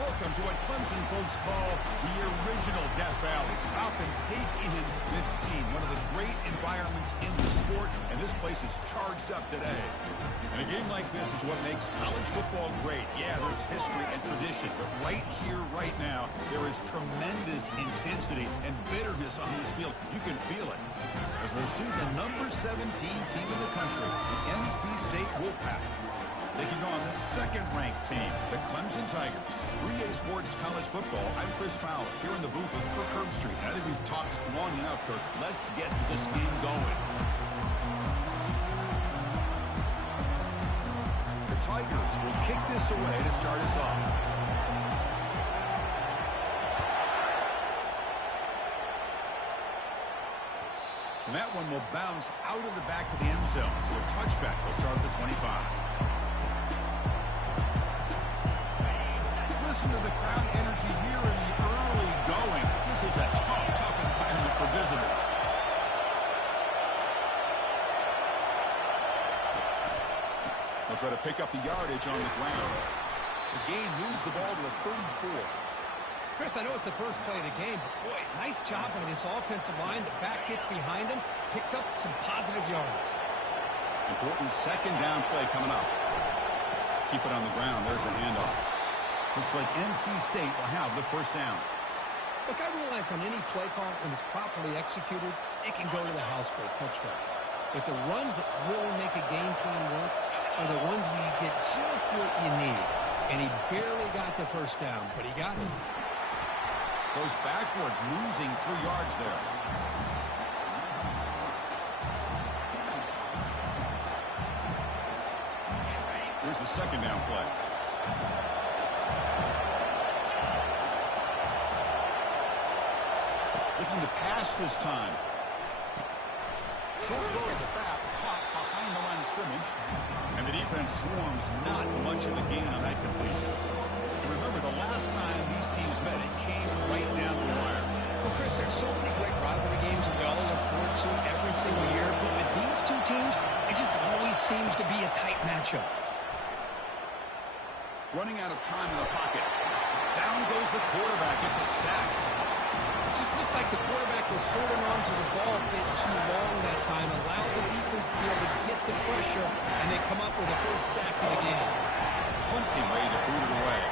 Welcome to what Clemson folks call the original Death Valley. Stop and take in this scene. One of the great environments in the sport, and this place is charged up today. And a game like this is what makes college football great. Yeah, there's history and tradition, but right here, right now, there is tremendous intensity and bitterness on this field. You can feel it. As we'll see the number 17 team in the country, the NC State WOLFPACK, taking on the second-ranked team, the Clemson Tigers. 3A Sports College Football, I'm Chris Fowler, here in the booth with Kirk Herbstreit. I think we've talked long enough, Kirk. Let's get this game going. The Tigers will kick this away to start us off. And that one will bounce out of the back of the end zone, so a touchback will start at the 25. Listen to the crowd energy here in the early going. This is a tough environment for visitors. They'll try to pick up the yardage on the ground. The gain moves the ball to the 34. Chris, I know it's the first play of the game, but boy, nice job by this offensive line. The back gets behind him, picks up some positive yards. Important second down play coming up. Keep it on the ground. There's the handoff. Looks like NC State will have the first down. Look, I realize on any play call, when it's properly executed, it can go to the house for a touchdown. But the runs that really make a game plan work are the ones where you get just what you need. And he barely got the first down, but he got it. Goes backwards, losing 3 yards there. Here's the second down play. Looking to pass this time. Short throw at the back, caught behind the line of scrimmage. And the defense swarms not much of a gain on that completion. And remember, the last time these teams met, it came right down the wire. Well, Chris, there's so many great rivalry games that we all look forward to every single year. But with these two teams, it just always seems to be a tight matchup. Running out of time in the pocket. Down goes the quarterback. It's a sack. It just looked like the quarterback was holding on to the ball a bit too long that time, allowed the defense to be able to get the pressure, and they come up with the first sack of the game. Punting ready to boot it away.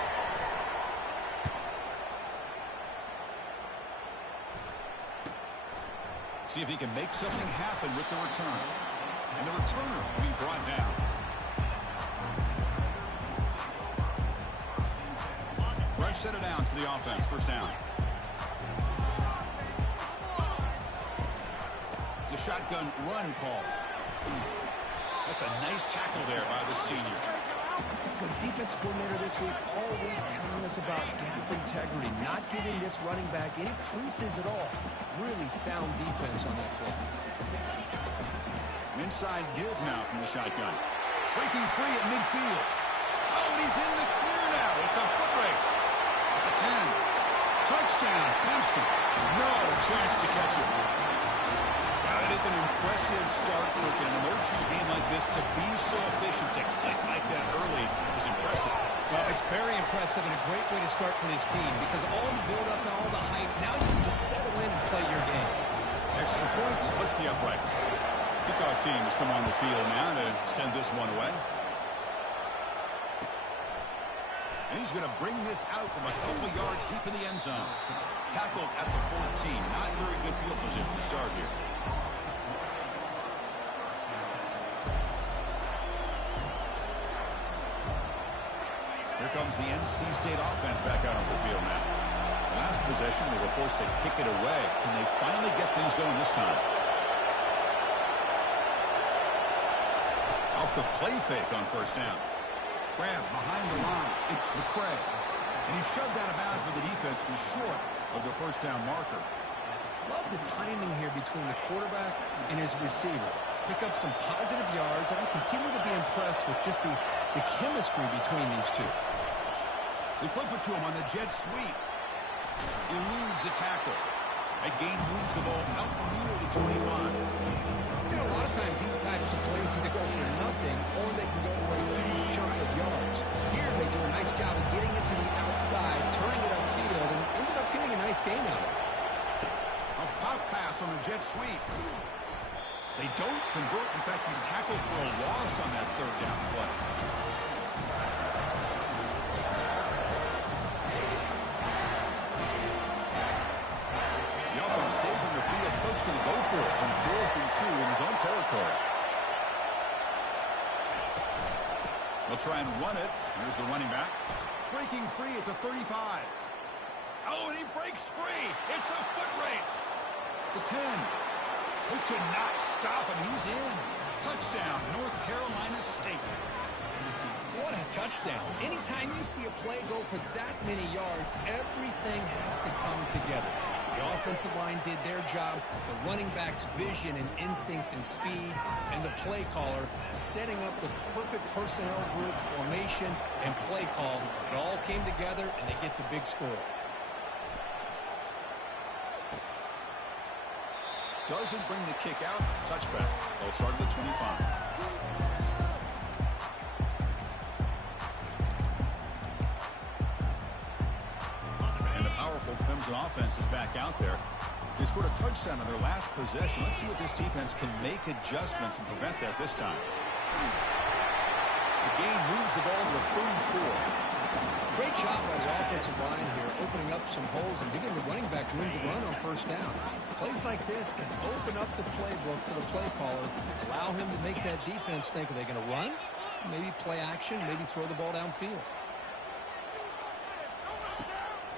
See if he can make something happen with the return. And the returner will be brought down. Fresh set of downs for the offense. First down. The shotgun run call. That's a nice tackle there by the senior. With the defense coordinator this week all week telling us about gap integrity, not giving this running back any creases at all. Really sound defense on that play. An inside give now from the shotgun. Breaking free at midfield. Oh, and he's in the clear now. It's a foot race. At the 10. Touchdown, Clemson. No chance to catch it. It is an impressive start for an emotional game like this. To be so efficient, to click like that early is impressive. Well, it's very impressive and a great way to start for this team because all the build-up and all the hype, now you can just settle in and play your game. Extra point splits the uprights. Kickoff team has come on the field now to send this one away. And he's going to bring this out from a couple yards deep in the end zone. Tackled at the 14. Not very good field position to start here. Here comes the NC State offense back out on the field now. Last possession, they were forced to kick it away. Can they finally get things going this time? Off the play fake on first down. Grab behind the line. It's McCray. And he's shoved out of bounds, but the defense was short of the first down marker. Love the timing here between the quarterback and his receiver. Pick up some positive yards, and I continue to be impressed with just the chemistry between these two. They flip it to him on the jet sweep. Eludes a tackle. That gain moves the ball out near the 25. You know, a lot of Sometimes these types of plays either go for nothing or they can go for a huge chunk of yards. Here they do a nice job of getting it to the outside, turning it upfield, and ended up getting a nice game out of it. A pop pass on the jet sweep. They don't convert. In fact, he's tackled for a loss on that third down play. The offense stays on the field. The coach going to go for it on 4th and 2 in his own territory. They'll try and run it. Here's the running back. Breaking free at the 35. Oh, and he breaks free. It's a foot race. The 10. They cannot stop him. He's in. Touchdown, North Carolina State. What a touchdown. Anytime you see a play go for that many yards, everything has to come together. The offensive line did their job, the running back's vision and instincts and speed, and the play caller setting up the perfect personnel group, formation, and play call. It all came together, and they get the big score. Doesn't bring the kick out. Touchback. They'll start at the 25. And the powerful Clemson offense is back out there. They scored a touchdown on their last possession. Let's see if this defense can make adjustments and prevent that this time. The game moves the ball to the 34. Great job by the offensive line here, opening up some holes and giving the running back room to run on first down. Plays like this can open up the playbook for the play caller, allow him to make that defense think, are they going to run? Maybe play action, maybe throw the ball downfield.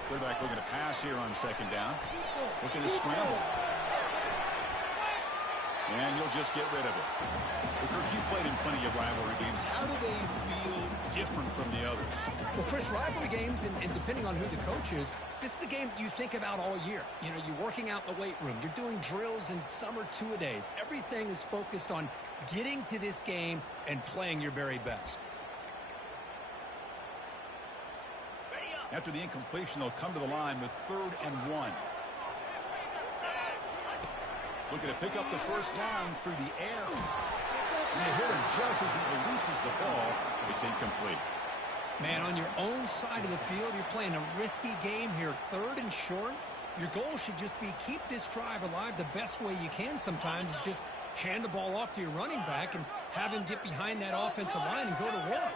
Quarterback looking to pass here on second down. Looking to scramble. And you'll just get rid of it. Kirk, you played in plenty of rivalry games. How do they feel different from the others? Well, Chris, rivalry games, and depending on who the coach is, this is a game you think about all year. You know, you're working out in the weight room. You're doing drills and some are two-a-days. Everything is focused on getting to this game and playing your very best. After the incompletion, they'll come to the line with 3rd and 1. Looking to pick up the first down through the air. And they hit him just as he releases the ball. It's incomplete. Man, on your own side of the field, you're playing a risky game here. 3rd and short. Your goal should just be keep this drive alive the best way you can sometimes is just hand the ball off to your running back and have him get behind that offensive line and go to work.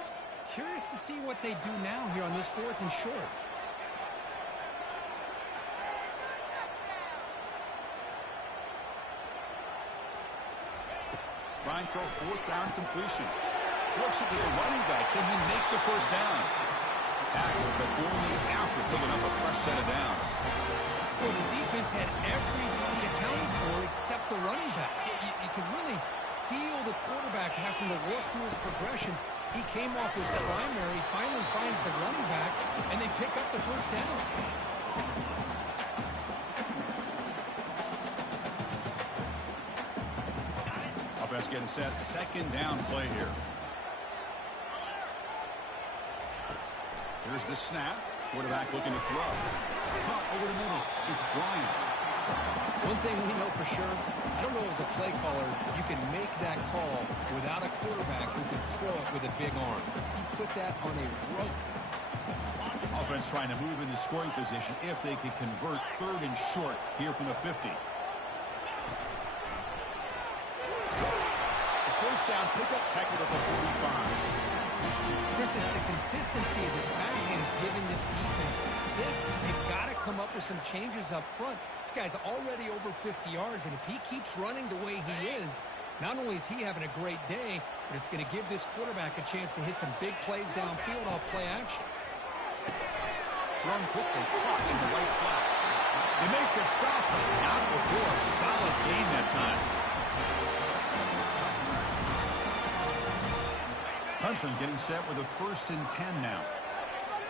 Curious to see what they do now here on this 4th and short. Trying for a 4th down completion. Flips it to the running back. Can he make the first down? Tackle, but only after picking up a fresh set of downs. Well, the defense had everybody accounted for except the running back. You could really feel the quarterback having to work through his progressions. He came off his primary, finally finds the running back, and they pick up the first down. Offense getting set. 2nd down play here. Here's the snap. Quarterback looking to throw. Caught over the middle. It's Bryant. One thing we know for sure, I don't know as a play caller, you can make that call without a quarterback who can throw it with a big arm. He put that on a rope. Offense trying to move into scoring position if they could convert 3rd and short here from the 50. The first down pickup tackled at the 45. Chris, is the consistency of this passing is giving this defense fits. They've got to come up with some changes up front. This guy's already over 50 yards, and if he keeps running the way he is, not only is he having a great day, but it's going to give this quarterback a chance to hit some big plays downfield off play action. Thrown quickly, caught in the right flat. They make the stop, but not before a solid gain that time. Clemson getting set with a 1st and 10 now.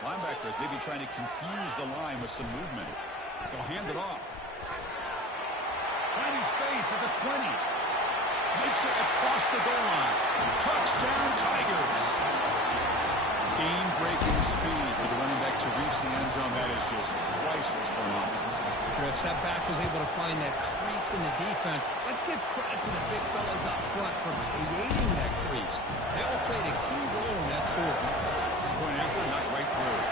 Linebackers maybe trying to confuse the line with some movement. They'll hand it off. Finding space at the 20. Makes it across the goal line. Touchdown, Tigers. Game-breaking speed for the running back to reach the end zone. That is just priceless for an offense. Chris. That back was able to find that crease in the defense. Let's give credit to the big fellas up front for creating that crease. They all played a key role in that score. Point after, knocked right through.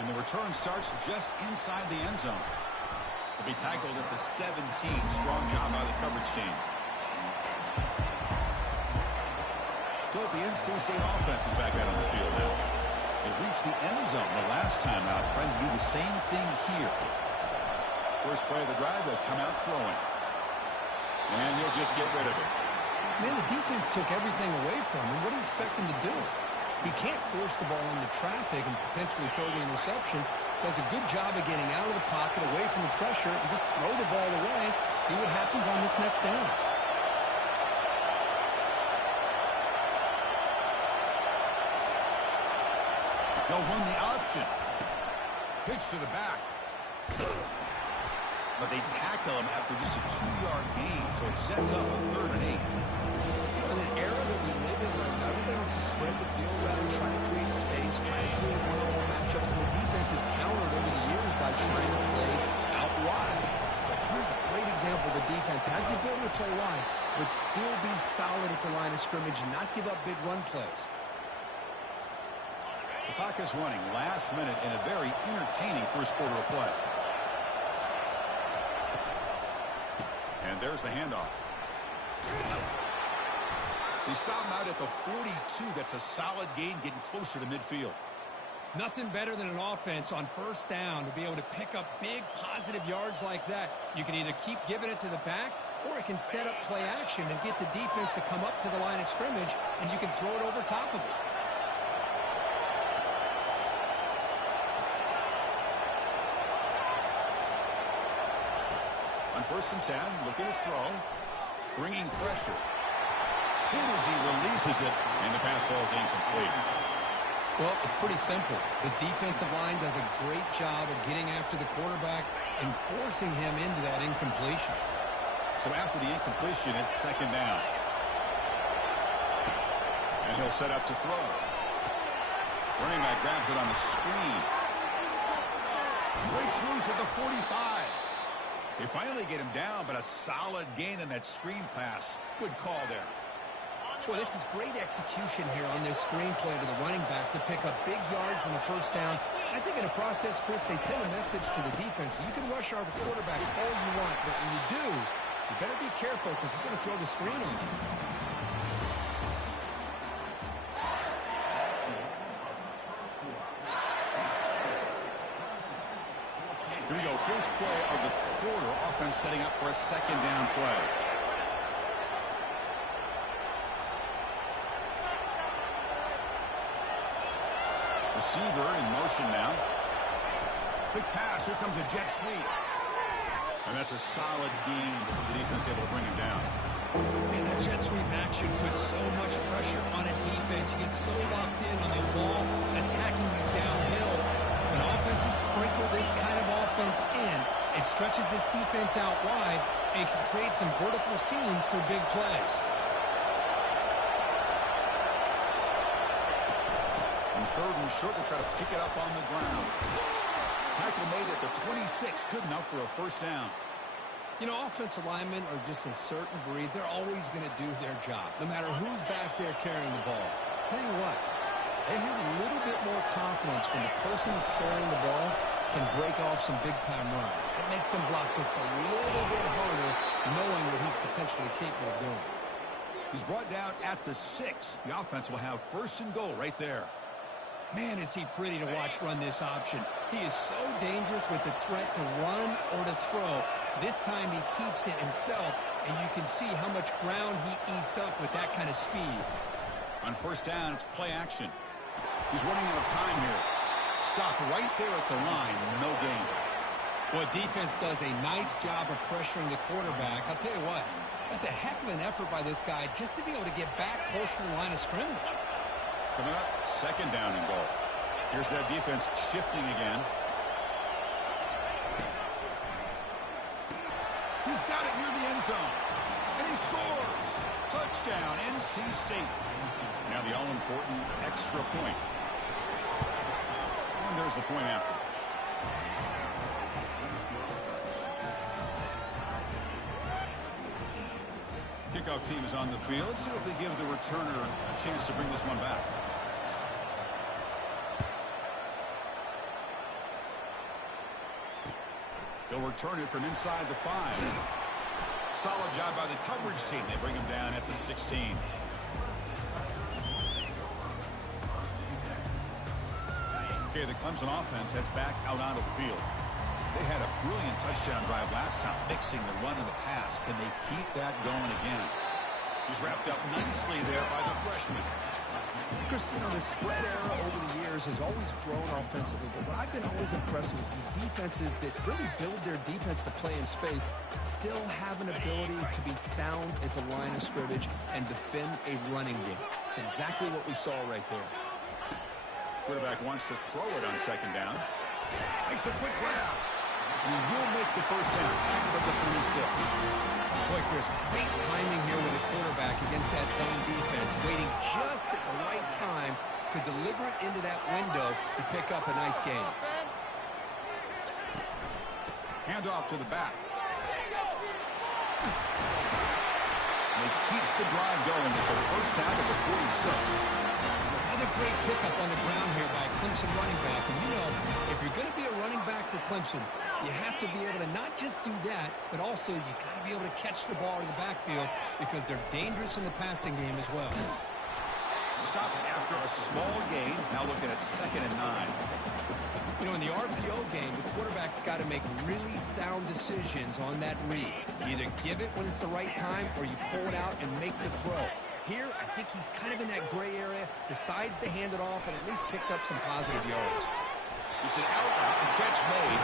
And the return starts just inside the end zone. To be tackled at the 17. Strong job by the coverage team. So the NC State offense is back out on the field now. They reached the end zone the last time out, trying to do the same thing here. First play of the drive, they'll come out throwing. And he'll just get rid of it. Man, the defense took everything away from him. What do you expect him to do? He can't force the ball into traffic and potentially throw the interception. Does a good job of getting out of the pocket, away from the pressure, and just throw the ball away. See what happens on this next down. They'll run the option. Pitch to the back. But they tackle him after just a 2-yard gain, so it sets up a 3rd and 8. In an era that we live in right now, everybody wants to spread the field around, trying to create space, trying to create one-on-one matchups, and the defense has countered over the years by trying to play out wide. But here's a great example. The defense has the ability to play wide, but still be solid at the line of scrimmage and not give up big run plays. The clock is running last minute in a very entertaining first quarter of play. And there's the handoff. They stop him out at the 42. That's a solid gain, getting closer to midfield. Nothing better than an offense on first down to be able to pick up big positive yards like that. You can either keep giving it to the back, or it can set up play action and get the defense to come up to the line of scrimmage, and you can throw it over top of it. On 1st and 10, looking to throw. Bringing pressure. Hit as he releases it, and the pass ball is incomplete. Well, it's pretty simple. The defensive line does a great job of getting after the quarterback and forcing him into that incompletion. So after the incompletion, it's 2nd down. And he'll set up to throw. Running back grabs it on the screen. Breaks loose at the 45. They finally get him down, but a solid gain in that screen pass. Good call there. Well, this is great execution here on this screen play to the running back to pick up big yards in the first down. I think in the process, Chris, they send a message to the defense. You can rush our quarterback all you want, but when you do, you better be careful because we're going to throw the screen on you. Here we go. First play of the quarter. Offense setting up for a 2nd down play. Receiver in motion now. Quick pass. Here comes a jet sweep. And that's a solid gain before the defense able to bring him down. Man, that jet sweep action puts so much pressure on a defense. You get so locked in on the ball attacking you downhill. When offenses sprinkle this kind of offense in, it stretches this defense out wide and can create some vertical seams for big plays. And 3rd and short, they try to pick it up on the ground. Tackle made at the 26. Good enough for a 1st down. You know, offensive linemen are just a certain breed. They're always going to do their job, no matter who's back there carrying the ball. I'll tell you what, they have a little bit more confidence when the person that's carrying the ball can break off some big-time runs. It makes them block just a little bit harder, knowing what he's potentially capable of doing. He's brought down at the 6. The offense will have 1st and goal right there. Man, is he pretty to watch run this option. He is so dangerous with the threat to run or to throw. This time he keeps it himself, and you can see how much ground he eats up with that kind of speed. On 1st down, it's play action. He's running out of time here. Stop right there at the line. No gain. Well, defense does a nice job of pressuring the quarterback. I'll tell you what, that's a heck of an effort by this guy just to be able to get back close to the line of scrimmage. Coming up, 2nd down and goal. Here's that defense shifting again. He's got it near the end zone. And he scores. Touchdown, NC State. Now the all-important extra point. And there's the point after. Kickoff team is on the field. Let's see if they give the returner a chance to bring this one back. They'll return it from inside the 5. Solid job by the coverage team. They bring him down at the 16. Okay, the Clemson offense heads back out onto the field. They had a brilliant touchdown drive last time, mixing the run and the pass. Can they keep that going again? He's wrapped up nicely there by the freshman. Chris, you know, the spread era over the years has always grown offensively, but what I've been always impressed with defenses that really build their defense to play in space still have an ability to be sound at the line of scrimmage and defend a running game. It's exactly what we saw right there. Quarterback wants to throw it on second down. Makes a quick grab. He will make the first down. Tackled at the 26. Boy, Chris, great timing here with the quarterback against that zone defense, waiting just at the right time to deliver it into that window to pick up a nice gain. Hand off to the back. They keep the drive going. It's a first down at the 46. Another great pickup on the ground here by a Clemson running back. And you know, if you're going to be a running back for Clemson, you have to be able to not just do that, but also you got to be able to catch the ball in the backfield because they're dangerous in the passing game as well. Stop after a small gain. Now looking at 2nd and 9. You know, in the RPO game, the quarterback's got to make really sound decisions on that read. You either give it when it's the right time or you pull it out and make the throw. Here, I think he's kind of in that gray area, decides to hand it off, and at least picked up some positive yards. It's an out route, the catch made.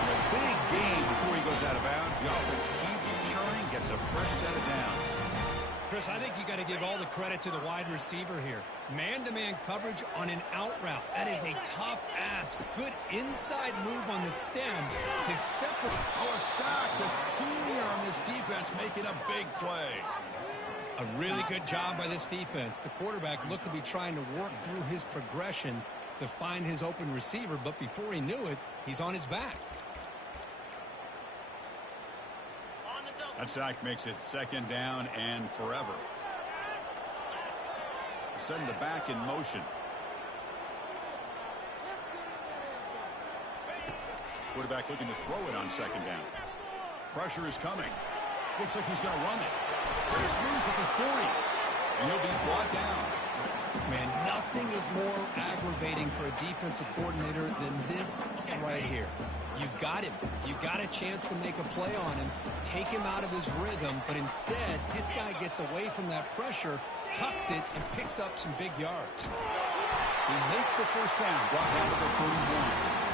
And a big gain before he goes out of bounds. The offense keeps churning, gets a fresh set of downs. Chris, I think you got to give all the credit to the wide receiver here. Man-to-man coverage on an out route. That is a tough ask. Good inside move on the stem to separate. Oh, a sack. The senior on this defense making a big play. A really good job by this defense. The quarterback looked to be trying to work through his progressions to find his open receiver, but before he knew it, he's on his back. That sack makes it 2nd down and forever. Send the back in motion. Quarterback looking to throw it on 2nd down. Pressure is coming. Looks like he's going to run it. First moves at the 40. And he'll be brought down. Man, nothing is more aggravating for a defensive coordinator than this right here. You've got him. You've got a chance to make a play on him, take him out of his rhythm, but instead, this guy gets away from that pressure, tucks it, and picks up some big yards. They make the first down, brought down to the 31.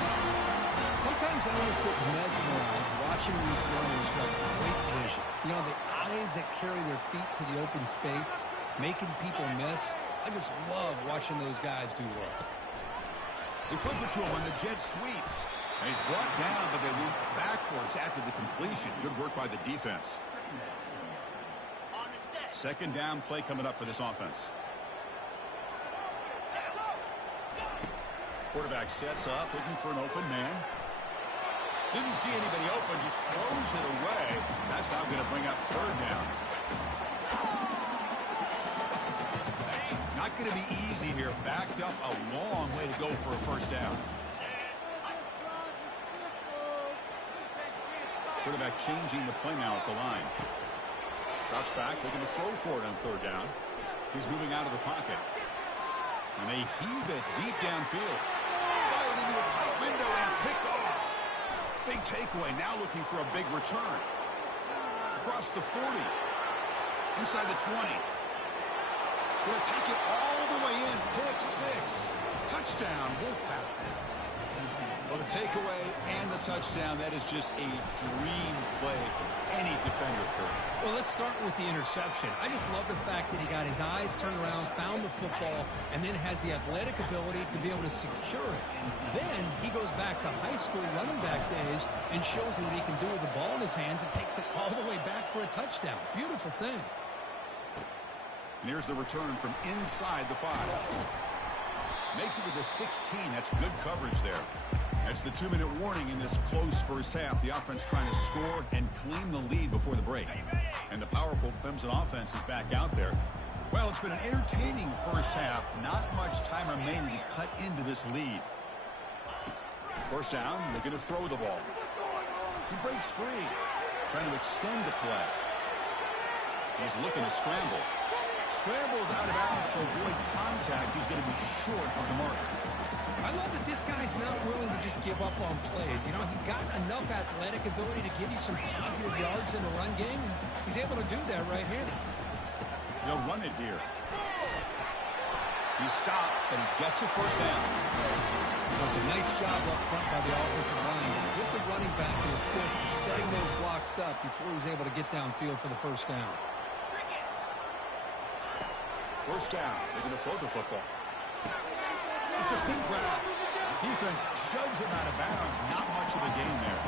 Sometimes I almost get mesmerized watching these runners who have great vision. You know, the eyes that carry their feet to the open space, making people miss. I just love watching those guys do work. They flip it to him on the jet sweep. And he's brought down, but they went backwards after the completion. Good work by the defense. 2nd down play coming up for this offense. Quarterback sets up, looking for an open man. Didn't see anybody open, just throws it away. That's now going to bring up 3rd down. Not going to be easy here. Backed up a long way to go for a first down. Quarterback changing the play now at the line. Drops back, looking to throw for it on 3rd down. He's moving out of the pocket. And they heave it deep downfield. Fired into a tight window and picked off. Big takeaway, now looking for a big return. Across the 40. Inside the 20. Going to take it all the way in. Pick 6. Touchdown, Wolfpack. Well, the takeaway and the touchdown, that is just a dream play for any defender, Kurt. Well, let's start with the interception. I just love the fact that he got his eyes turned around, found the football, and then has the athletic ability to be able to secure it. Then he goes back to high school running back days and shows him what he can do with the ball in his hands and takes it all the way back for a touchdown. Beautiful thing. And here's the return from inside the 5. Makes it to the 16. That's good coverage there. That's the 2-minute warning in this close first half. The offense trying to score and claim the lead before the break. And the powerful Clemson offense is back out there. Well, it's been an entertaining first half. Not much time remaining to cut into this lead. First down, looking to throw the ball. He breaks free. Trying to extend the play. He's looking to scramble. Scrambles out of bounds to avoid contact. He's going to be short of the mark. I love that this guy's not willing to just give up on plays. You know, he's got enough athletic ability to give you some positive yards in the run game. He's able to do that right here. They'll run it here. He's stopped, but he gets a first down. It was a nice job up front by the offensive line. With the running back and assist for setting those blocks up before he was able to get downfield for the first down. First down. They're going to throw the football. It's a big grab. Defense shoves him out of bounds. Not much of a gain there.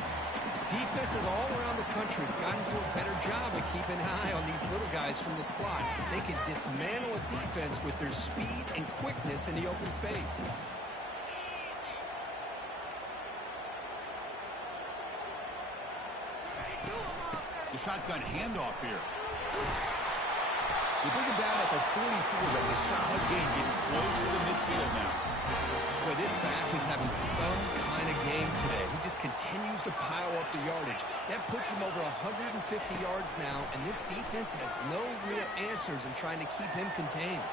Defenses all around the country have gotten to do a better job of keeping an eye on these little guys from the slot. They can dismantle a defense with their speed and quickness in the open space. The shotgun handoff here. They bring him down at the 44. That's a solid gain, getting closer to midfield now. Boy, this back is having some kind of game today. He just continues to pile up the yardage. That puts him over 150 yards now, and this defense has no real answers in trying to keep him contained.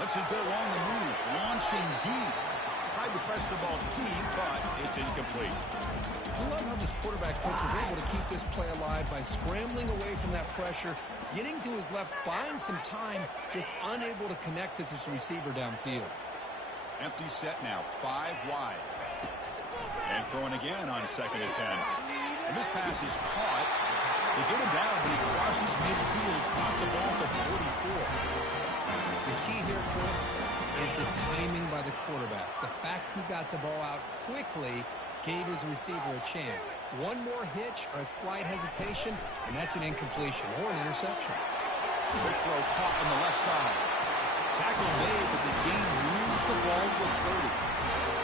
Let's it go on the move, launching deep. Tried to press the ball deep, but it's incomplete. I love how this quarterback, Chris, is able to keep this play alive by scrambling away from that pressure, getting to his left, buying some time, just unable to connect to his receiver downfield. Empty set now, 5 wide. And throwing again on 2nd and 10. And this pass is caught. They get him down, but he crosses midfield, stop the ball at the 44. The key here, Chris, is the timing by the quarterback. The fact he got the ball out quickly gave his receiver a chance. One more hitch or a slight hesitation, and that's an incompletion or an interception. Quick throw caught on the left side. Tackle made, but the game moves the ball to 30.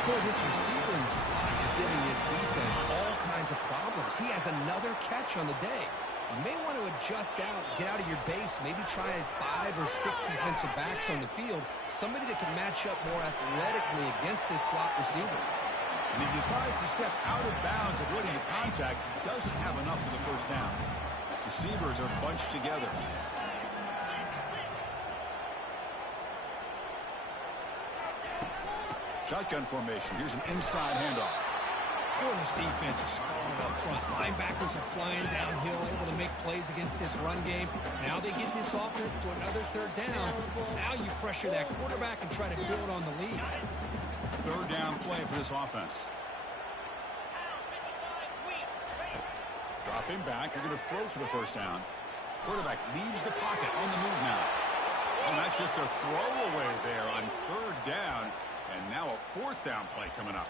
Boy, this receiver in the slot is giving this defense all kinds of problems. He has another catch on the day. You may want to adjust out, get out of your base, maybe try 5 or 6 defensive backs on the field, somebody that can match up more athletically against this slot receiver. And he decides to step out of bounds, avoiding the contact. Doesn't have enough for the first down. Receivers are bunched together. Shotgun formation. Here's an inside handoff. Boy, this defense is strong up front. Linebackers are flying downhill, able to make plays against this run game. Now they get this offense to another 3rd down. Now you pressure that quarterback and try to build on the lead. 3rd down play for this offense. Dropping back. They're going to throw for the first down. Quarterback leaves the pocket on the move now. And that's just a throwaway there on 3rd down. And now a 4th down play coming up.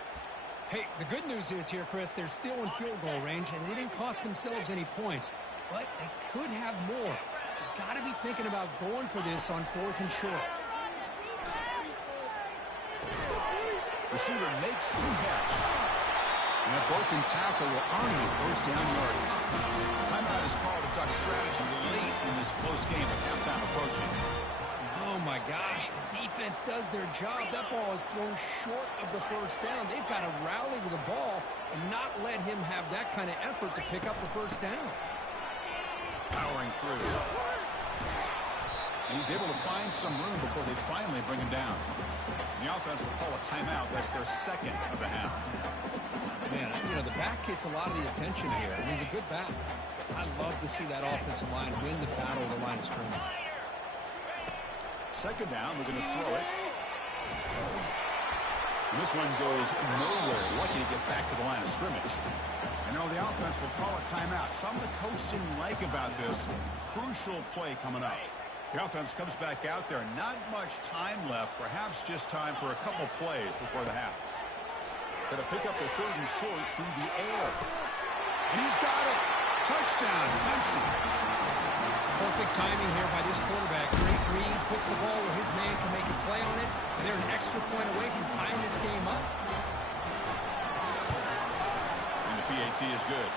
Hey, the good news is here, Chris, they're still in field goal range, and they didn't cost themselves any points. But they could have more. They've got to be thinking about going for this on 4th and short. Receiver makes the catch. And a broken tackle will earn him first down yardage. Timeout is called to talk strategy late in this close game with halftime approaching. Oh, my gosh, the defense does their job. That ball is thrown short of the first down. They've got to rally to the ball and not let him have that kind of effort to pick up the first down. Powering through. And he's able to find some room before they finally bring him down. The offense will call a timeout. That's their 2nd of the half. Man, you know, the back gets a lot of the attention here, and he's a good back. I love to see that offensive line win the battle of the line of scrimmage. 2nd down, we're going to throw it. And this one goes nowhere. Lucky to get back to the line of scrimmage. And now the offense will call a timeout. Some of the coach didn't like about this. Crucial play coming up. The offense comes back out there. Not much time left. Perhaps just time for a couple plays before the half. Going to pick up the 3rd and short through the air. And he's got it. Touchdown, Clemson. Perfect timing here by this quarterback. Great read, puts the ball where his man can make a play on it, and they're an extra extra point away from tying this game up. And the PAT is good.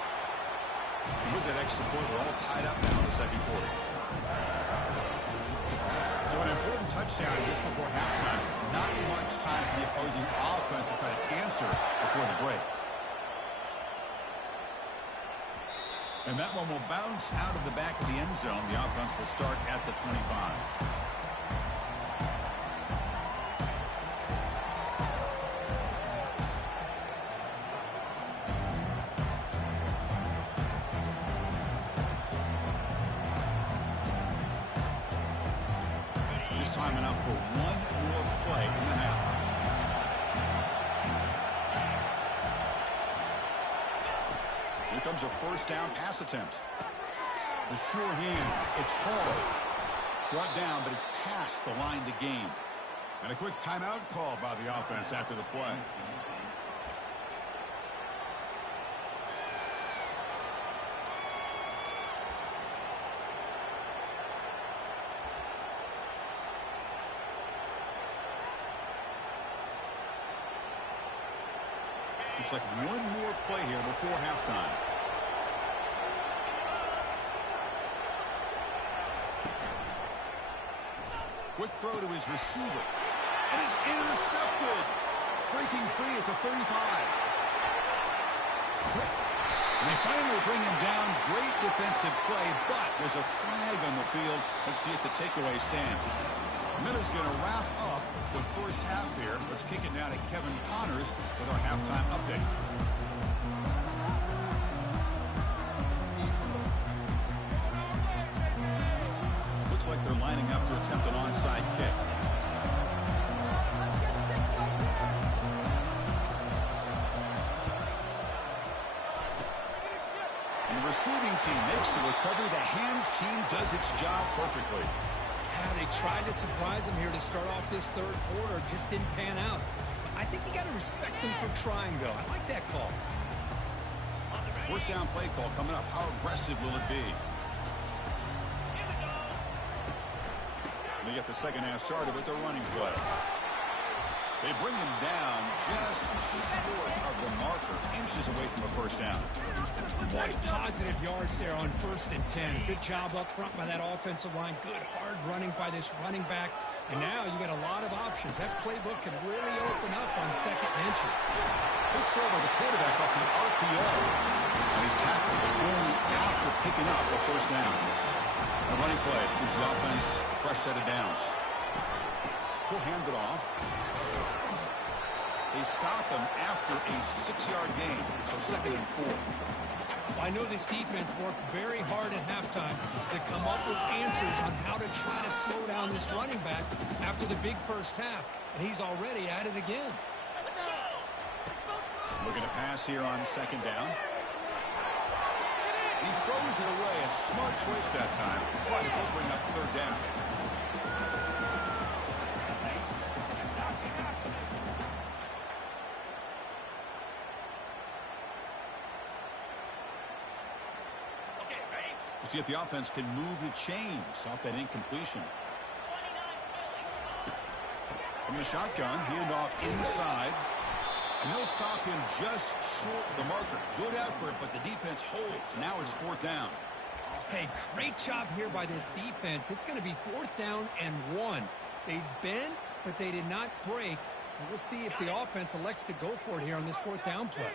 And with that extra point, we're all tied up now in the second quarter. So an important touchdown just before halftime. Not much time for the opposing offense to try to answer before the break. And that one will bounce out of the back of the end zone. The offense will start at the 25. Just time enough for one more play in the half. Here comes a first down pass attempt. The sure hands. It's Hall. Brought down, but it's past the line to gain. And a quick timeout call by the offense after the play. Looks like one more play here before halftime. Quick throw to his receiver. And it's intercepted. Breaking free at the 35. And they finally bring him down. Great defensive play, but there's a flag on the field. Let's see if the takeaway stands. Miller's going to wrap up the first half here. Let's kick it down to Kevin Connors with our halftime update. Looks like they're lining up to attempt an onside kick. And the receiving team makes the recovery. The hands team does its job perfectly. Yeah, they tried to surprise him here to start off this third quarter. Just didn't pan out. I think you got to respect them for trying, though. I like that call. First down play call coming up. How aggressive will it be? They get the second half started with their running play. They bring him down just short of the marker, inches away from a first down. Boy, positive yards there on 1st and 10. Good job up front by that offensive line. Good hard running by this running back. And now you got a lot of options. That playbook can really open up on second and inches. Big throw by the quarterback off the RPO. And he's tackled only after picking up the first down. A running play gives the offense a fresh set of downs. He'll hand it off. They stop him after a 6-yard gain, so 2nd and 4. I know this defense worked very hard at halftime to come up with answers on how to try to slow down this running back after the big first half, and he's already at it again. Looking to pass here on 2nd down. He throws it away. A smart choice that time, but it will bring up 3rd down. See if the offense can move the chains off that incompletion. From the shotgun, handoff inside. And they'll stop him just short of the marker. Good effort, but the defense holds. Now it's 4th down. Hey, great job here by this defense. It's going to be 4th down and 1. They bent, but they did not break. And we'll see if the offense elects to go for it here on this 4th down play.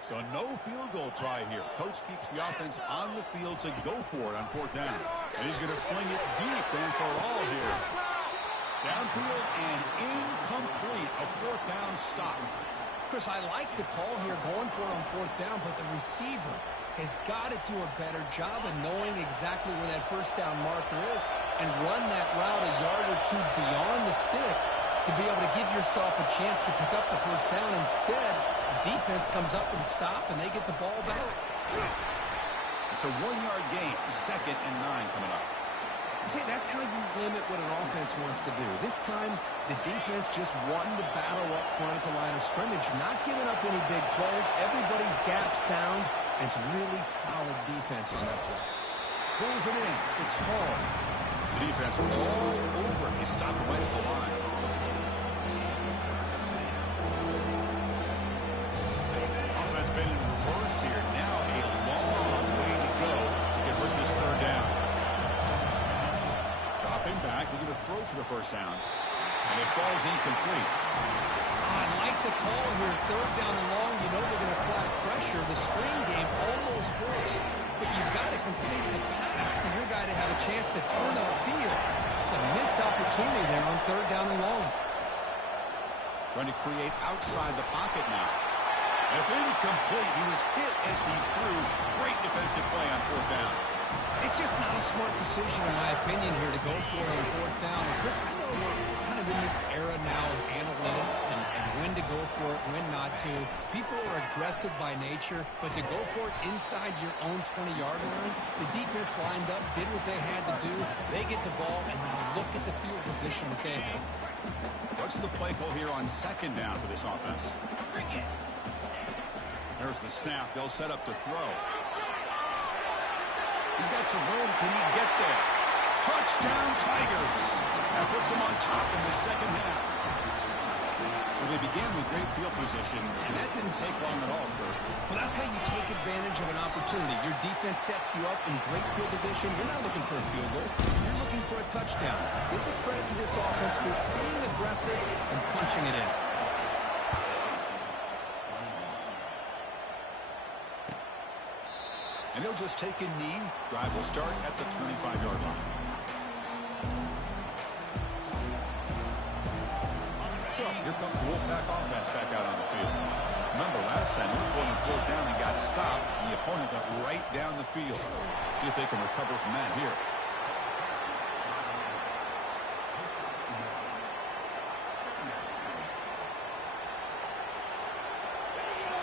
So no field goal try here. Coach keeps the offense on the field to go for it on 4th down. And he's going to fling it deep and for all here. Downfield and incomplete. A 4th down stop. Chris, I like the call here going for it on 4th down, but the receiver has got to do a better job of knowing exactly where that 1st down marker is and run that route a yard or two beyond the sticks to be able to give yourself a chance to pick up the 1st down. Instead, the defense comes up with a stop, and they get the ball back. It's a 1-yard gain. 2nd and 9 coming up. See, that's how you limit what an offense wants to do. This time, the defense just won the battle up front at the line of scrimmage, not giving up any big plays. Everybody's gap sound, and it's really solid defense on that play. Pulls it in. It's Hall. The defense all over. He stopped right at the line. pass here. Now a long way to go to convert this third down. Dropping back, looking to throw for the first down. And it falls incomplete. I like the call here. Third down and long. You know they're going to apply pressure. The screen game almost works. But you've got to complete the pass for your guy to have a chance to turn upfield. It's a missed opportunity there on third down and long. Trying to create outside the pocket now. That's incomplete. He was hit as he threw. Great defensive play on fourth down. It's just not a smart decision, in my opinion, here to go for it on fourth down. And Chris, I know we're kind of in this era now of analytics and when to go for it, when not to. People are aggressive by nature, but to go for it inside your own 20-yard line, the defense lined up, did what they had to do. They get the ball, and now look at the field position that they have. What's the play call here on second down for this offense? There's the snap. They'll set up to throw. He's got some room. Can he get there? Touchdown, Tigers. That puts him on top in the second half. Well, they began with great field position, and that didn't take long at all, Kurt. Well, that's how you take advantage of an opportunity. Your defense sets you up in great field position. You're not looking for a field goal. You're looking for a touchdown. Give the credit to this offense for being aggressive and punching it in. And he'll just take a knee. Drive will start at the 25-yard line. So here comes the WOLFPACK offense back out on the field. Remember, last time he was going fourth down and got stopped. The opponent went right down the field. See if they can recover from that here.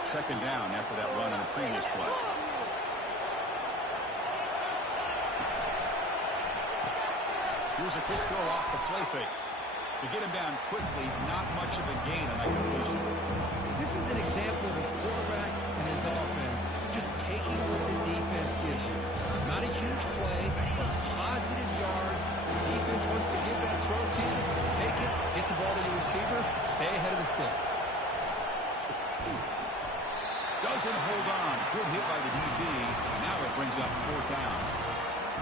Second down after that run in the previous play. Here's a quick throw off the play fake. To get him down quickly, not much of a gain on that completion. This is an example of a quarterback and his offense just taking what the defense gives you. Not a huge play, but positive yards. The defense wants to give that throw to you. Take it, get the ball to your receiver, stay ahead of the sticks. Doesn't hold on. Good hit by the DB. Now it brings up fourth down.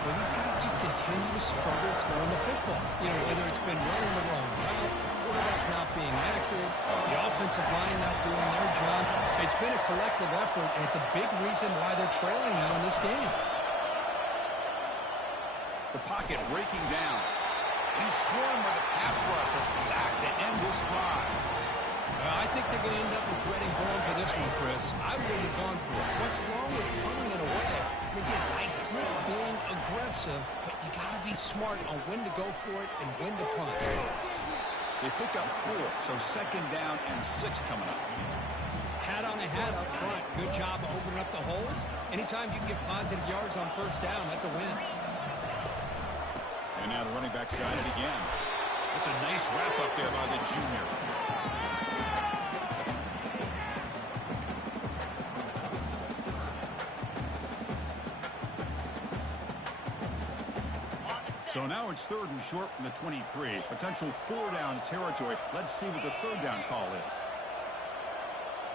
Well, these guys just continue to struggle throwing the football. You know, whether it's been running the wrong route, the quarterback not being accurate, the offensive line not doing their job. It's been a collective effort, and it's a big reason why they're trailing now in this game. The pocket breaking down. He's swarmed by the pass rush. A sack to end this drive. I think they're going to end up regretting going for this one, Chris. I wouldn't have gone for it. What's wrong with punting it away? And again, I get being aggressive, but you got to be smart on when to go for it and when to punt. They pick up 4, so second down and 6 coming up. Hat on a hat up front. Good job of opening up the holes. Anytime you can get positive yards on first down, that's a win. And now the running back's got it again. That's a nice wrap up there by the junior. So now it's third and short from the 23. Potential 4-down territory. Let's see what the third down call is.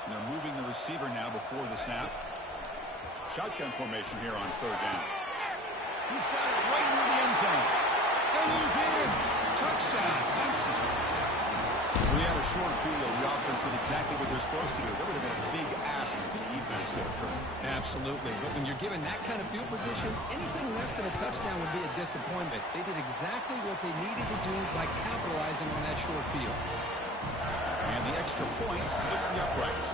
And they're moving the receiver now before the snap. Shotgun formation here on third down. He's got it right near the end zone. And he's in. Touchdown, Clemson. We had a short field. The offense did exactly what they're supposed to do. That would have been a big ask for the defense that occurred. Absolutely. But when you're given that kind of field position, anything less than a touchdown would be a disappointment. They did exactly what they needed to do by capitalizing on that short field. And the extra point splits the uprights.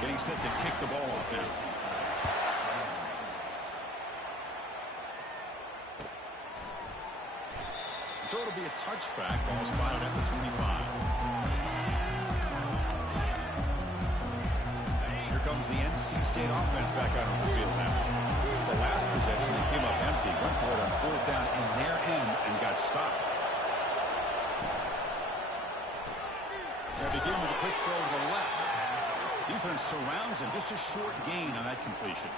Getting set to kick the ball off now. So it'll be a touchback. Ball spotted at the 25. Here comes the NC State offense back out on the field now. The last possession, they came up empty, went for it on fourth down in their end and got stopped. They begin with a quick throw to the left. Defense surrounds him. Just a short gain on that completion.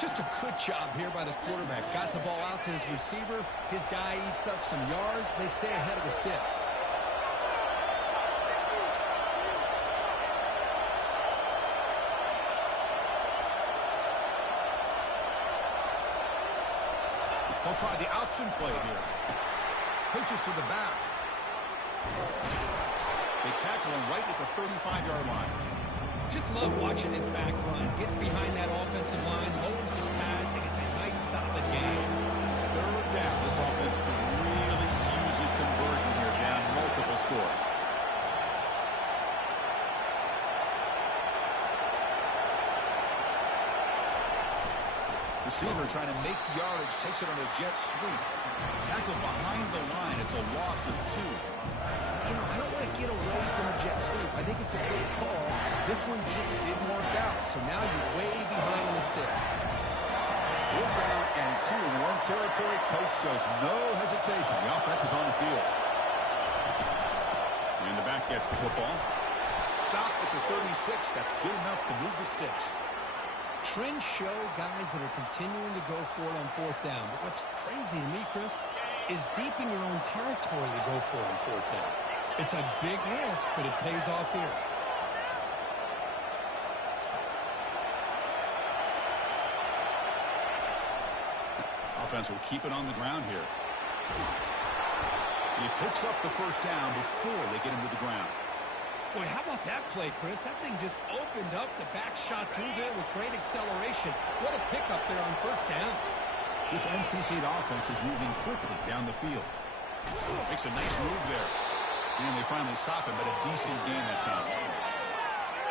Just a good job here by the quarterback. Got the ball out to his receiver. His guy eats up some yards. They stay ahead of the sticks. They'll try the option play here. Pitches to the back. They tackle him right at the 35-yard line. Just love watching this back run. Gets behind that offensive line, lowers his pads, and it's a nice, solid game. Third down. This offense could really use a conversion here, down multiple scores. Receiver trying to make the yardage, takes it on a jet sweep. Tackle behind the line. It's a loss of 2. You know, I don't want to get away from a jet sweep. I think it's a good call. This one just didn't work out. So now you're way behind on the sticks. 4th down and 2 in their own territory. Coach shows no hesitation. The offense is on the field. And the back gets the football. Stopped at the 36. That's good enough to move the sticks. Trends show guys that are continuing to go for it on 4th down. But what's crazy to me, Chris, is deep in your own territory to go for it on 4th down. It's a big risk, but it pays off here. Offense will keep it on the ground here. He picks up the 1st down before they get him to the ground. Boy, how about that play, Chris? That thing just opened up. The back shot through there with great acceleration. What a pickup there on 1st down. This NC State offense is moving quickly down the field. Makes a nice move there. And they finally stop him, but a decent gain that time.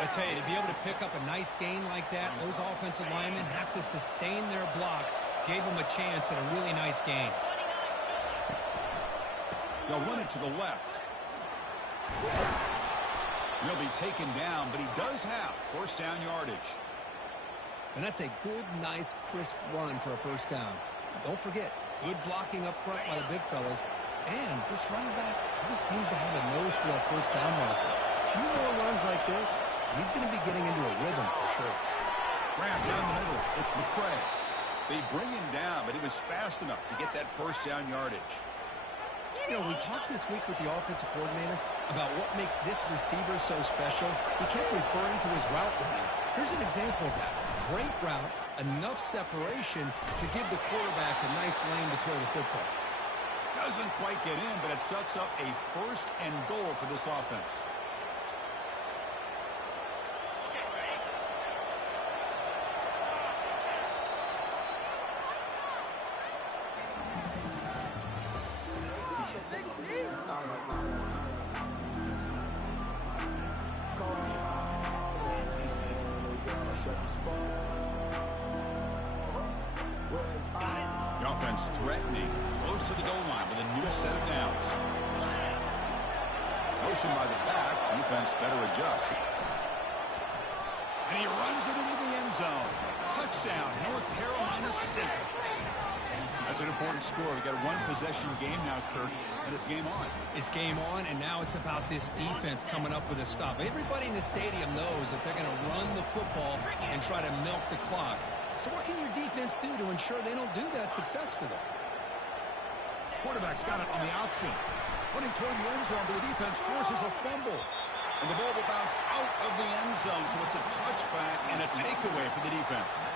I tell you, to be able to pick up a nice gain like that, those offensive linemen have to sustain their blocks. Gave them a chance at a really nice gain. They'll run it to the left. He'll be taken down, but he does have 1st down yardage. And that's a good, nice, crisp run for a 1st down. Don't forget, good blocking up front by the big fellas. And this running back just seems to have a nose for that 1st down marker. A few more runs like this, and he's going to be getting into a rhythm for sure. Grab down the middle. It's McCray. They bring him down, but he was fast enough to get that 1st down yardage. You know, we talked this week with the offensive coordinator about what makes this receiver so special. He kept referring to his route running. Here's an example of that. Great route, enough separation to give the quarterback a nice lane to throw the football. Doesn't quite get in, but it sets up a 1st and goal for this offense. The offense threatening, close to the goal line with a new set of downs. Motion by the back, defense better adjust. And he runs it into the end zone. Touchdown, North Carolina State. That's an important score. We've got a 1-possession game now, Kirk, and it's game on. It's game on, and now it's about this defense coming up with a stop. Everybody in the stadium knows that they're going to run the football and try to milk the clock. So what can your defense do to ensure they don't do that successfully? Quarterback's got it on the option. Running toward the end zone, but the defense forces a fumble. And the ball will bounce out of the end zone, so it's a touchback and a takeaway for the defense.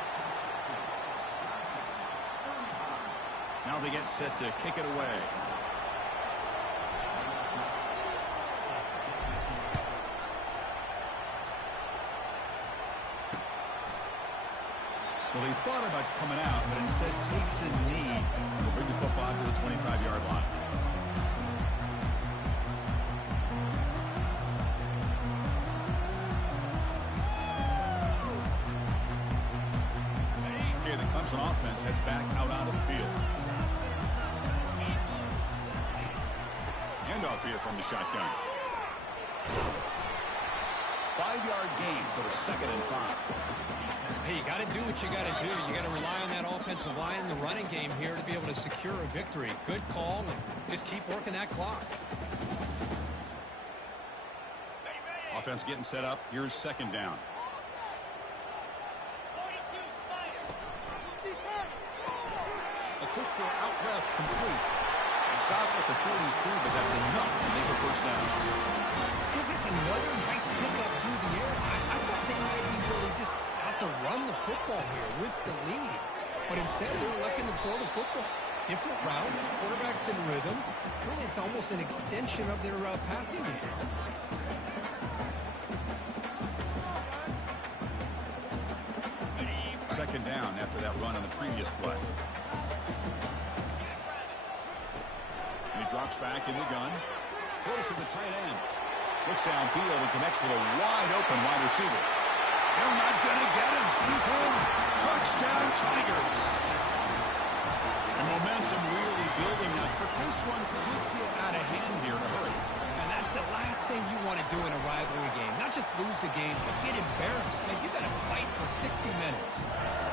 Now they get set to kick it away. Well, he thought about coming out, but instead takes a knee and will bring the football to the 25-yard line. Okay, the Clemson offense heads back out onto the field. Handoff here from the shotgun. 5-yard gain, so it's 2nd and 5. Hey, you got to do what you got to do. You got to rely on that offensive line in the running game here to be able to secure a victory. Good call, and just keep working that clock. Offense getting set up. Here's 2nd down. A quick throw out left, complete. Stop at the 43, but that's enough to make a 1st down. Because it's another nice pickup through the air. I thought they might be really just out to run the football here with the lead. But instead, they're electing to throw the football. Different routes, quarterbacks in rhythm. Really, it's almost an extension of their passing game. Second down after that run on the previous play. And he drops back in the gun. Throws to the tight end. Looks downfield and connects with a wide-open wide receiver. They're not going to get him. He's in. Touchdown, Tigers. The momentum really building now. This one could get out of hand here in a hurry. And that's the last thing you want to do in a rivalry game. Not just lose the game, but get embarrassed. Man, you got to fight for 60 minutes.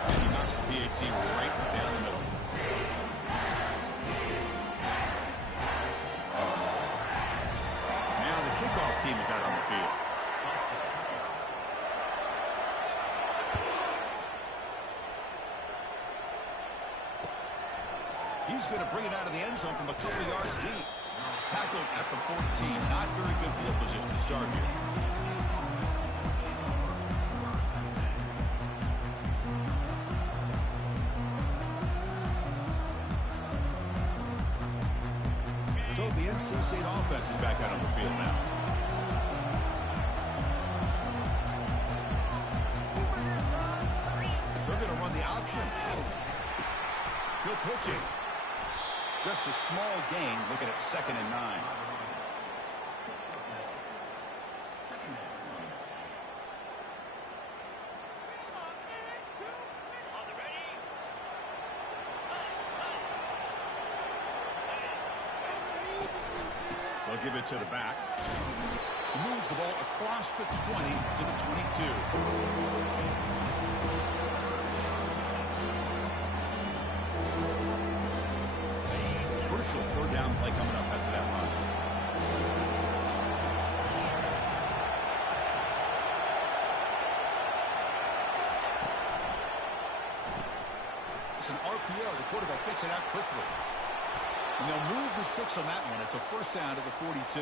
And he knocks the PAT right down the middle. Now the kickoff team is out on the field. He's going to bring it out of the end zone from a couple yards deep. Tackled at the 14. Not very good field position to start here. So the NC State offense is back out on the field now. They're going to run the option. Good pitching. Just a small gain. Looking at 2nd and 9. They'll give it to the back. He moves the ball across the 20 to the 22. Crucial third down play coming up after that run. It's an RPO. The quarterback gets it out quickly. And they'll move the 6 on that one. It's a first down to the 42.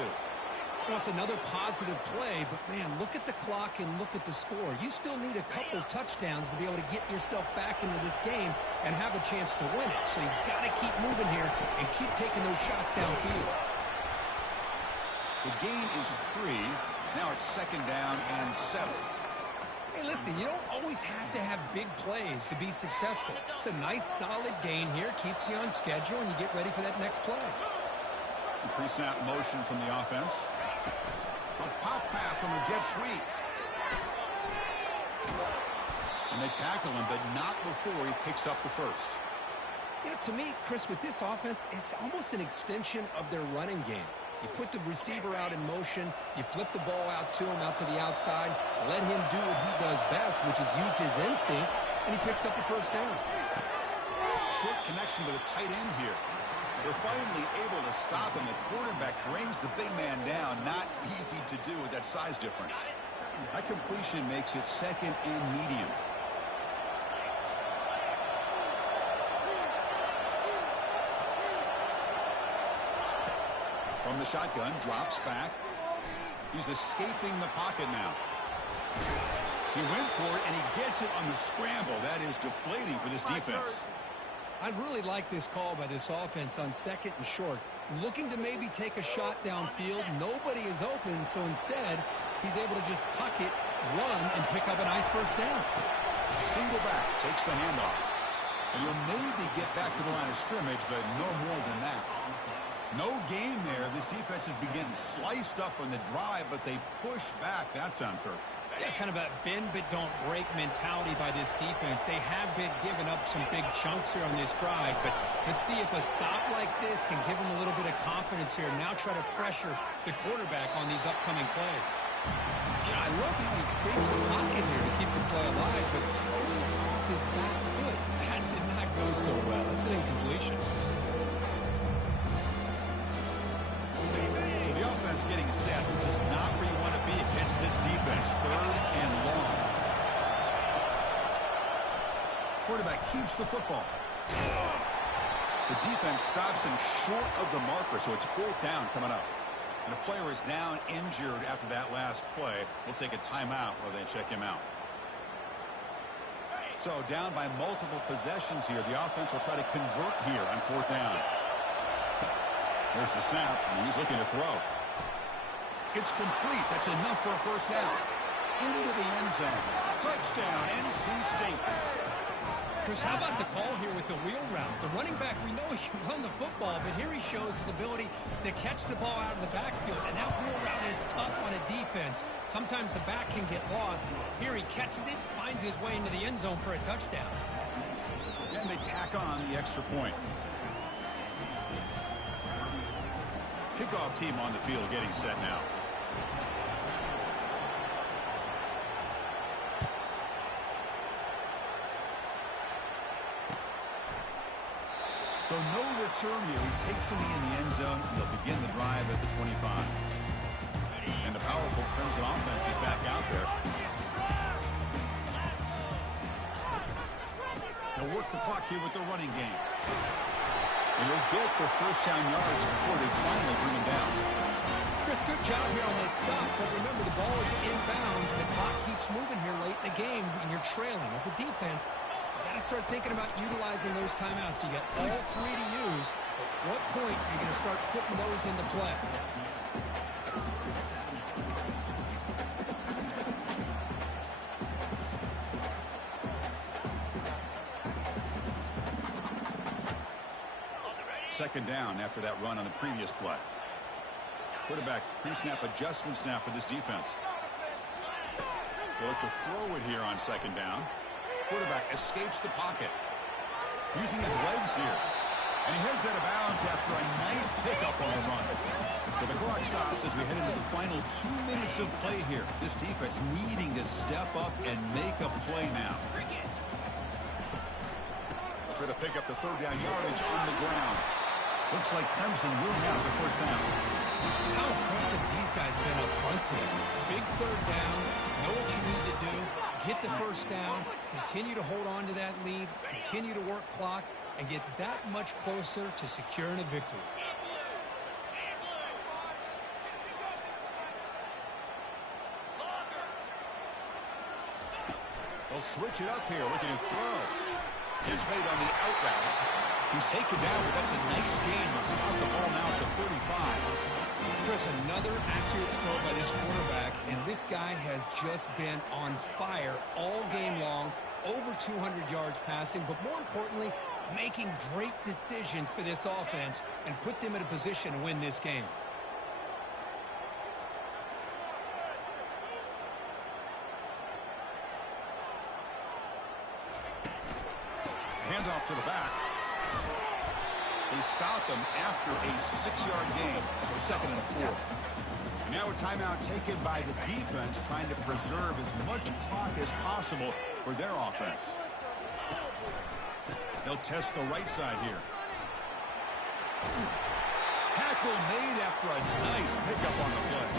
Well, it's another positive play, but, man, look at the clock and look at the score. You still need a couple touchdowns to be able to get yourself back into this game and have a chance to win it. So you've got to keep moving here and keep taking those shots downfield. The gain is 3. Now it's 2nd down and 7. Hey, listen, you don't always have to have big plays to be successful. It's a nice, solid gain here. Keeps you on schedule, and you get ready for that next play. The pre-snap motion from the offense. A pop pass on the jet sweep. And they tackle him, but not before he picks up the first. You know, to me, Chris, with this offense, it's almost an extension of their running game. You put the receiver out in motion, you flip the ball out to him, out to the outside, let him do what he does best, which is use his instincts, and he picks up the first down. Short connection to the tight end here. They're finally able to stop him. The quarterback brings the big man down. Not easy to do with that size difference. That completion makes it 2nd and medium. From the shotgun, drops back. He's escaping the pocket now. He went for it, and he gets it on the scramble. That is deflating for this defense. I really like this call by this offense on 2nd and short. Looking to maybe take a shot downfield. Nobody is open, so instead, he's able to just tuck it, run, and pick up a nice first down. Single back, takes the handoff. And you'll maybe get back to the line of scrimmage, but no more than that. No gain there. This defense has been getting sliced up on the drive, but they push back that time, Kirk. Yeah, kind of a bend but don't break mentality by this defense. They have been giving up some big chunks here on this drive, but let's see if a stop like this can give them a little bit of confidence here. Now try to pressure the quarterback on these upcoming plays. You know, I love how he escapes the pocket here to keep the play alive, but throwing off his back foot, that did not go so well. It's an incompletion. So the offense getting set. This is not where you want to be against this defense. 3rd and long. Quarterback keeps the football. The defense stops him short of the marker, so it's 4th down coming up. And a player is down injured after that last play. We'll take a timeout while they check him out. So down by multiple possessions here. The offense will try to convert here on 4th down. There's the snap, and he's looking to throw. It's complete. That's enough for a 1st down. Into the end zone. Touchdown, NC State. Chris, how about the call here with the wheel route? The running back, we know he can run the football, but here he shows his ability to catch the ball out of the backfield, and that wheel route is tough on a defense. Sometimes the back can get lost. Here he catches it, finds his way into the end zone for a touchdown. And they tack on the extra point. Kickoff team on the field getting set now. So no return here. He takes it in the end zone, and they'll begin the drive at the 25. And the powerful Crimson offense is back out there. They'll work the clock here with the running game. And they'll get the 1st down yards before they finally bring him down. Chris, good job here on that stop, but remember the ball is inbounds. The clock keeps moving here late in the game, and you're trailing. As a defense, you got to start thinking about utilizing those timeouts. You got all 3 to use. At what point are you going to start putting those into play? Second down after that run on the previous play. Quarterback pre-snap adjustments now for this defense. They'll look to throw it here on 2nd down. Quarterback escapes the pocket. Using his legs here. And he heads out of bounds after a nice pickup on the run. So the clock stops as we head into the final 2 minutes of play here. This defense needing to step up and make a play now. They'll try to pick up the 3rd down yardage on the ground. Looks like Clemson will have the 1st down. How impressive these guys been up front today. Big 3rd down. Know what you need to do. Get the 1st down. Continue to hold on to that lead. Continue to work clock. And get that much closer to securing a victory. They'll switch it up here. Looking to throw. It's made on the out route. He's taken down, but that's a nice gain. They'll spot the ball now at the 35. Chris, another accurate throw by this quarterback, and this guy has just been on fire all game long. Over 200 yards passing, but more importantly, making great decisions for this offense and put them in a position to win this game. Handoff to the back. They stop him after a 6-yard gain, so 2nd and 4. Now a timeout taken by the defense, trying to preserve as much clock as possible for their offense. They'll test the right side here. Tackle made after a nice pickup on the play.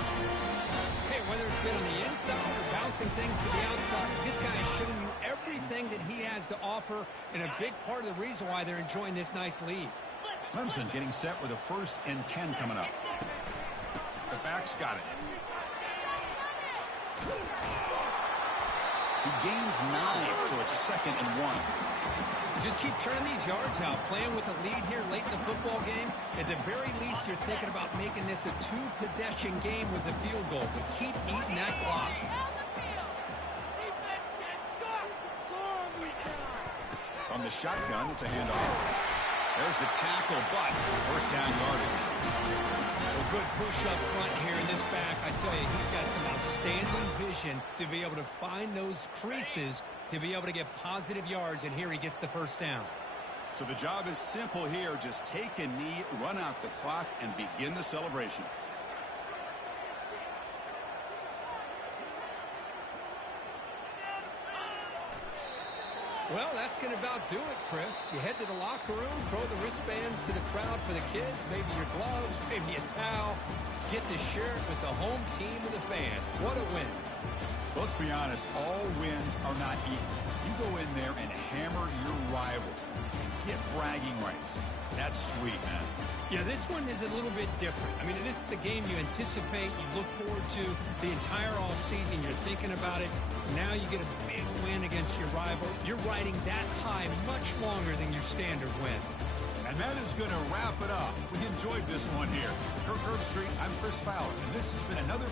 Hey, whether it's been on the inside or bouncing things to the outside, this guy has shown you everything that he has to offer, and a big part of the reason why they're enjoying this nice lead. Clemson getting set with a 1st and 10 coming up. The back's got it. He gains 9, so it's 2nd and 1. Just keep churning these yards out. Playing with a lead here late in the football game. At the very least, you're thinking about making this a 2-possession game with a field goal. But keep eating that clock. On the shotgun, it's a handoff. There's the tackle, but 1st down yardage. A good push up front here in this back. I tell you, he's got some outstanding vision to be able to find those creases to be able to get positive yards, and here he gets the 1st down. So the job is simple here. Just take a knee, run out the clock, and begin the celebration. Well, that's going to about do it, Chris. You head to the locker room, throw the wristbands to the crowd for the kids, maybe your gloves, maybe a towel. Get to share it with the home team and the fans. What a win. Well, let's be honest, all wins are not equal. You go in there and hammer your rival and get bragging rights. That's sweet, man. Yeah, this one is a little bit different. I mean, this is a game you anticipate, you look forward to the entire offseason. You're thinking about it. Now you get a big win against your rival. You're riding that high much longer than your standard win. And that is going to wrap it up. We enjoyed this one here. Kirk Herbstreit, I'm Chris Fowler, and this has been another